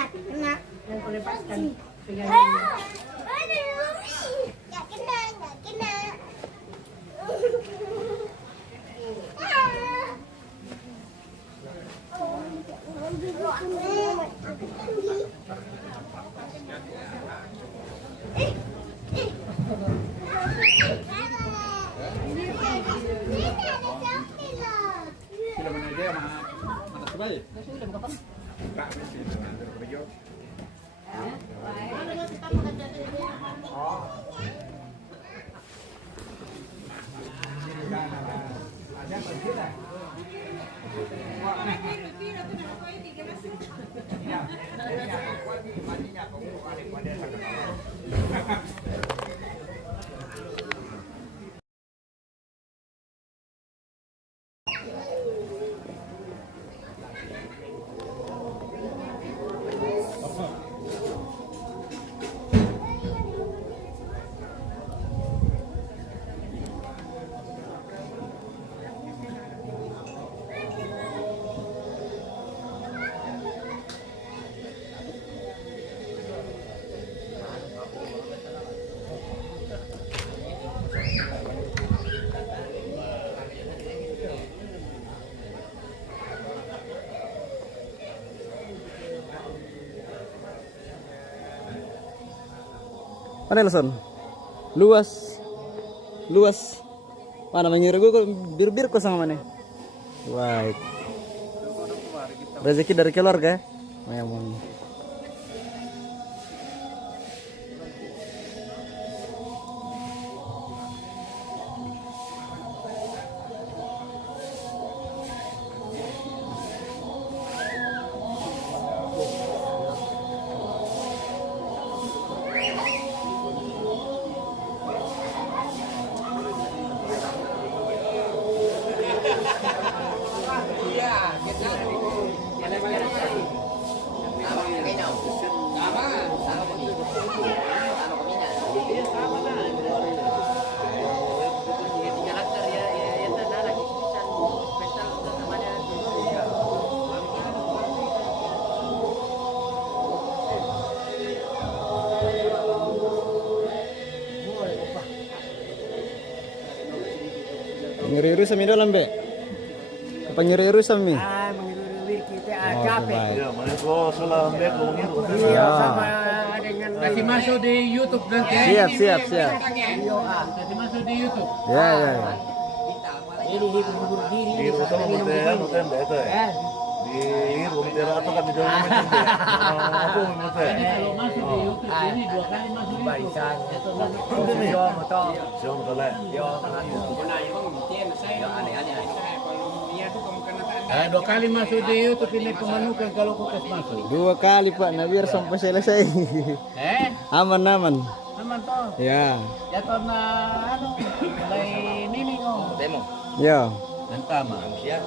Kena. Mana Nelson? Luas. Mana mengira gue kok bir kok sama mana? Right. Rezeki dari keluarga. Memang. Ngeri-ngeri sami dalam be. Apa ngeri-ngeri sami? Mengiri kita capek. Ya, mereka salam be ko ngiru. Iya, sama dengan Kasih masuk di YouTube nanti. Siap. Kasih masuk di YouTube. Ya. ini hibur diri. Di ruto mo te ano te ito eh. Di room te ato kan di dalam mo te. Ako mo te. Kalau masuk di YouTube ini 2 kali masuk di YouTube. Barisan. Itu Yo motor. Siya mo tala. Yo manado. Nah, 2 kali masuk di YouTube ini pemanukan kalau kukas masuk. 2 kali Pak, nah biar sampai selesai. Aman. Aman toh. Ya. Ya toh na ano, mulai nini ko. Demo. Ya. Tama. Siya.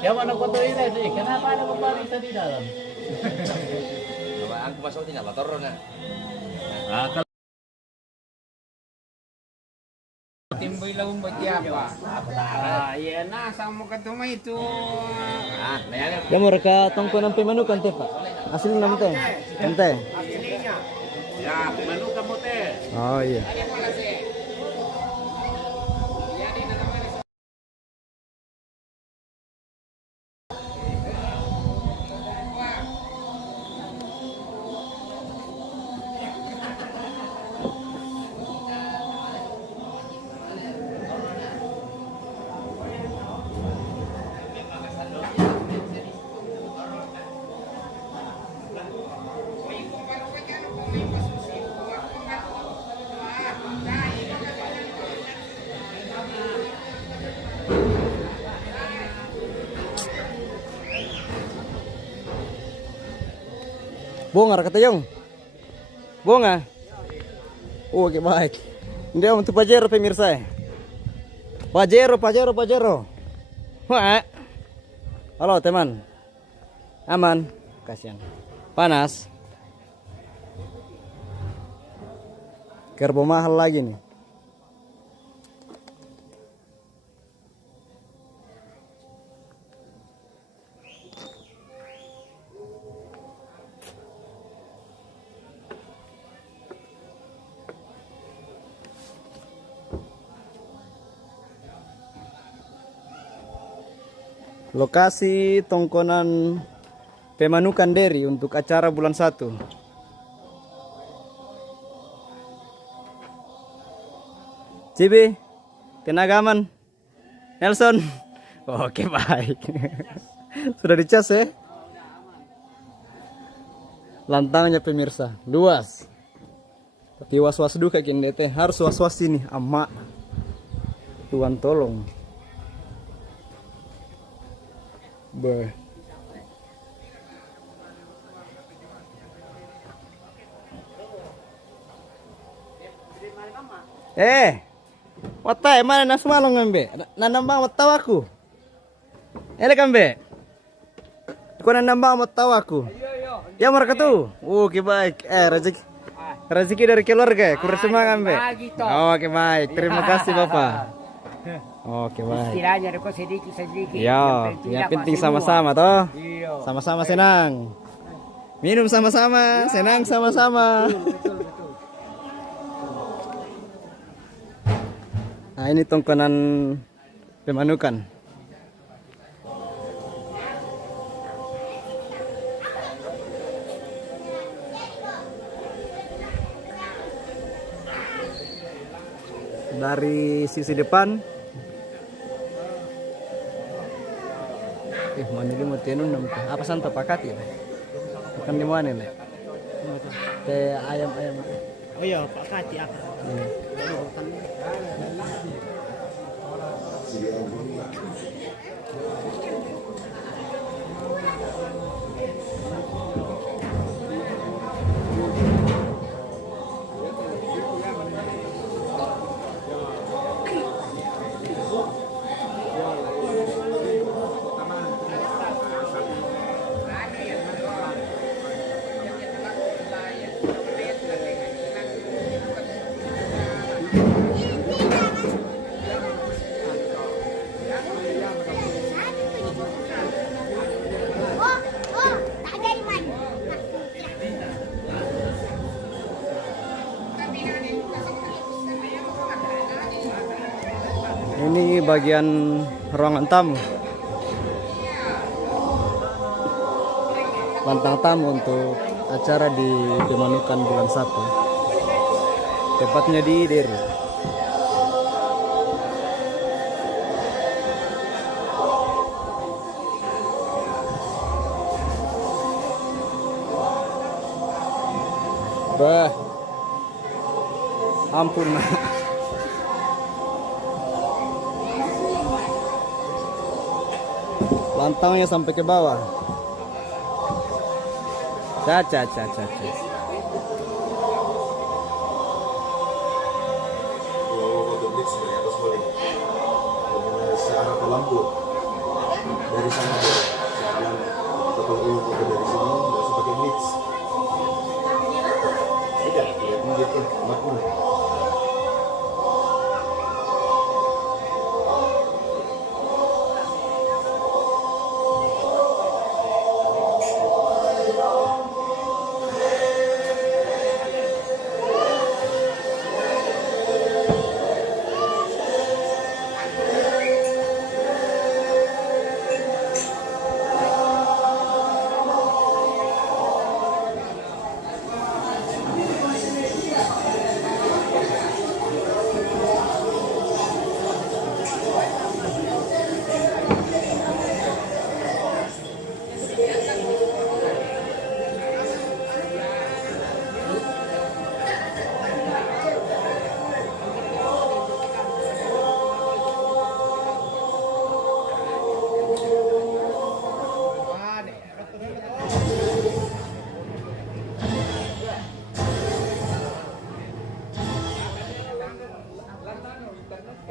Ya mana ko to ini, kenapa ada pembalita di dalam? Aku masuk tinggal motor na. Ah, kalau Timboy lang mo tiapa. Iya na, sama katuma itu. Ya mau reka tongko nampi manukan teh Pak. Asli nam teh. Ente. Aslinya. Ya, manu kamu teh. Oh iya. Bongar kata Yong. Bonga. Oh, oke baik. Dia untuk Pajero pemirsa. Pajero. Wah. Halo teman. Aman. Kasihan. Panas. Kerbau mahal lagi nih. Lokasi tongkonan Pemanukan Deri untuk acara bulan 1. Cibi, tenaga aman. Nelson. Oke, baik. Sudah dicas ya? Lantangnya pemirsa, luas. Tapi was-was duka kini teh, harus was-was ini, ama. Tuhan tolong. Beuh. Wata mana nas malong ngambe? Nanambang wat tawaku. Ele kambe. Ko nanambang wat tawaku. Ya mereka tuh. Oke baik. Rezeki dari keluarga. Kurang semua ngambe. Oke baik. Terima kasih Bapak. Oke baik. Istilahnya kok sedikit. Ya, yang penting sama-sama toh. Sama-sama senang. Minum sama-sama, senang sama-sama. Nah, ini tongkonan Pemanukan. Dari sisi depan mana dia mau tenun apa santa pakat ya? Bukan di mana nih? Teh ayam. Oh iya, pakat ya. Ini bagian ruangan tamu. Lantang tamu untuk acara di Pemanukan bulan 1. Tepatnya di Deri. Bah. Ampun. Lantangnya sampai ke bawah. Caca. Lampu dari sana jalan potong foto dari sini nggak usah pakai blitz. Tidak, gitu makmur. Yo,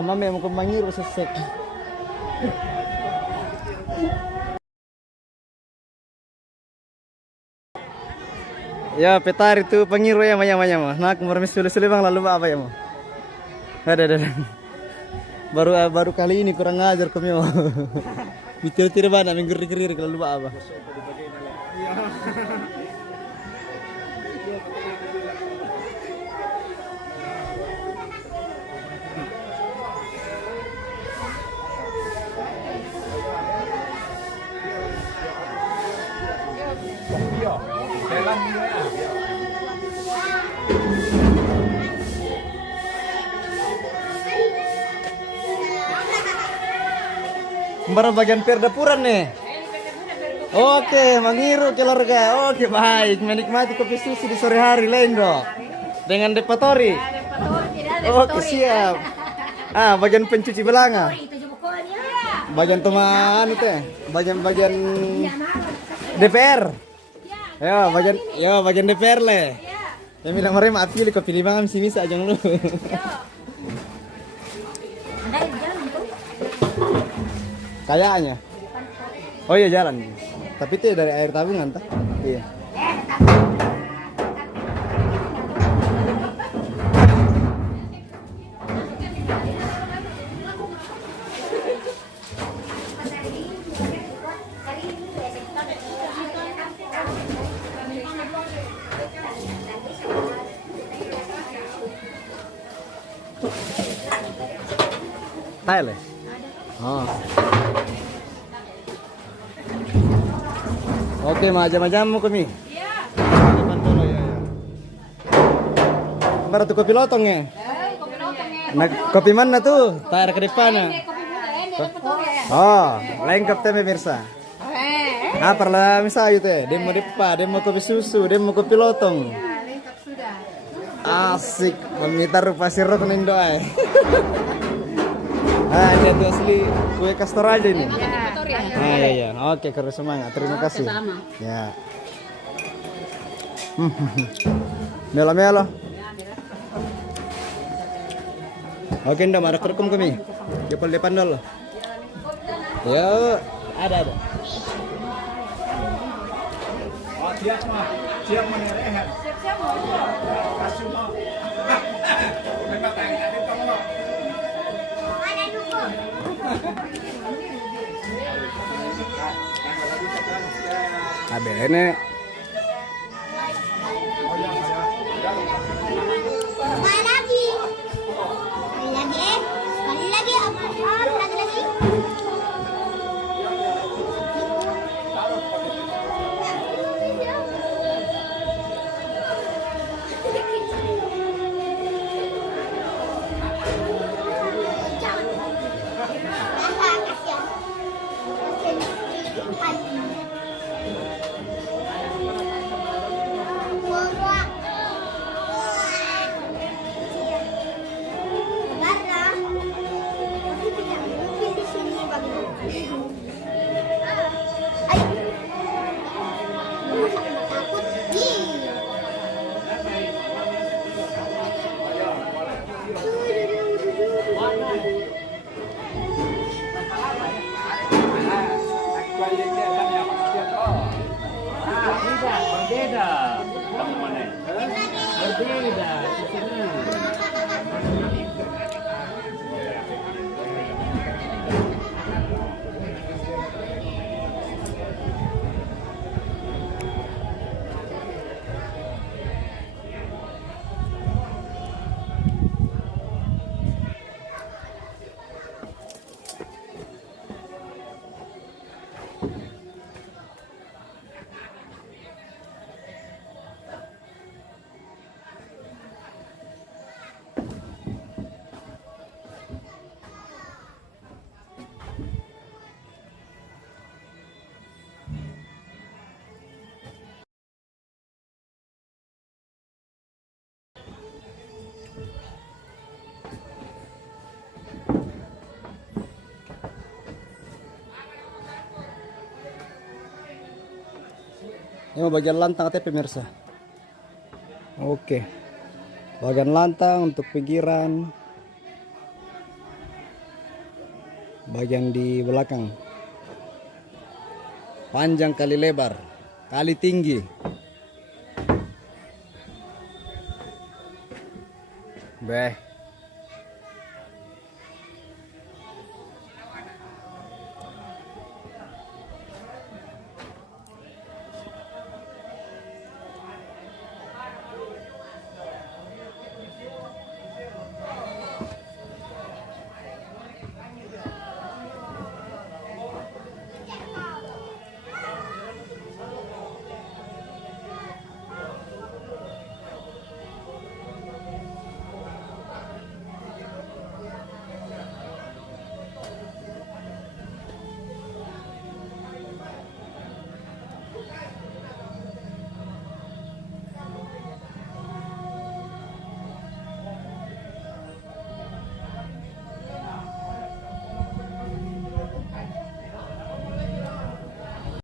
mami mau mangiru sesek. Ya, petar itu pengiru ya maya mah. Nak mermis sulu bang lalu apa ya mau? Ada. Baru kali ini kurang ngajar kami mau. Bitir-bitir banget minggir-minggir lalu apa? Barang bagian perdapuran nih. Oke, mengiru keluarga. Oke, baik. Menikmati kopi susu di sore hari lain dong. Dengan depatori. Oke, siap. Ah, bagian pencuci belanga. Bagian teman itu ya. Bagian DPR. Bagian DPR le. Yang bilang mereka maaf pilih kopi lima sih bisa aja lu. Kayaknya. Oh iya jalan. Tapi itu dari air tabungan tah? Iya. Tile. Oh. Oke, macam-macam kami. Iya. Baru tuh kopi lotong ya? Kopi lotong ya. Nah, kopi mana tuh? Tarik ke depan. Oh, lengkap teh pemirsa. Ah, perlah misalnya itu ya. Dia mau depa, dia mau kopi susu, dia mau kopi lotong. Lengkap sudah. Asik, meminta rupa sirok nindo ay. Ah, dia tuh asli kue kastor aja ini. Ah, iya. Oke, terus semangat. Terima kasih. Ya. Melo. Oke, ndak ada kerekum kami. Jepol depan dulu. Ya, ada. Siap menerehan. Ada ini. Ini mau bagian lantang katanya pemirsa. Oke. Bagian lantang untuk pinggiran. Bagian di belakang. Panjang kali lebar, kali tinggi. Beh.